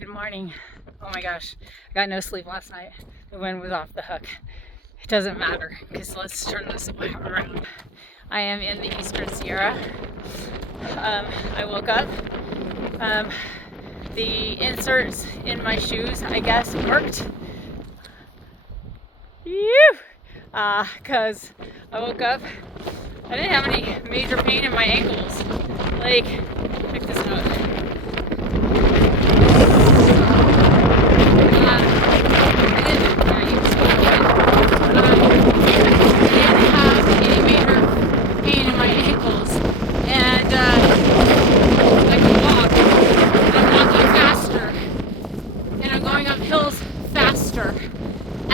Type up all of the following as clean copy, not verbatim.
Good morning. Oh my gosh, I got no sleep last night. The wind was off the hook. It doesn't matter because let's turn this around. I am in the Eastern Sierra. I woke up. The inserts in my shoes, I guess, worked. Because I woke up. I didn't have any major pain in my ankles. Like, check this out.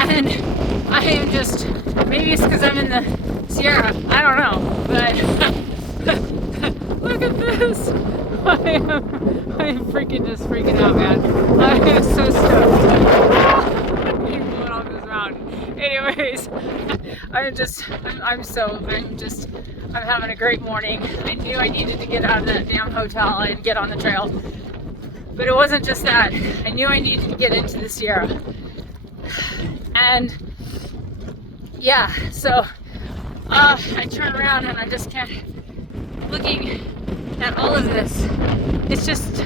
And I am just, maybe it's because I'm in the Sierra, I don't know, but look at this. I am freaking out, man. I am so stoked. I'm going off this mountain. Anyways, I'm having a great morning. I knew I needed to get out of that damn hotel and get on the trail. But it wasn't just that. I knew I needed to get into the Sierra. And yeah, so I turn around and I just can't, looking at all of this, it's just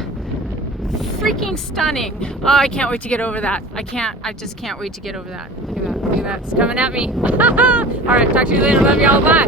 freaking stunning. Oh, I can't wait to get over that. I just can't wait to get over that. Look at that, it's coming at me. All right, talk to you later, love y'all, bye.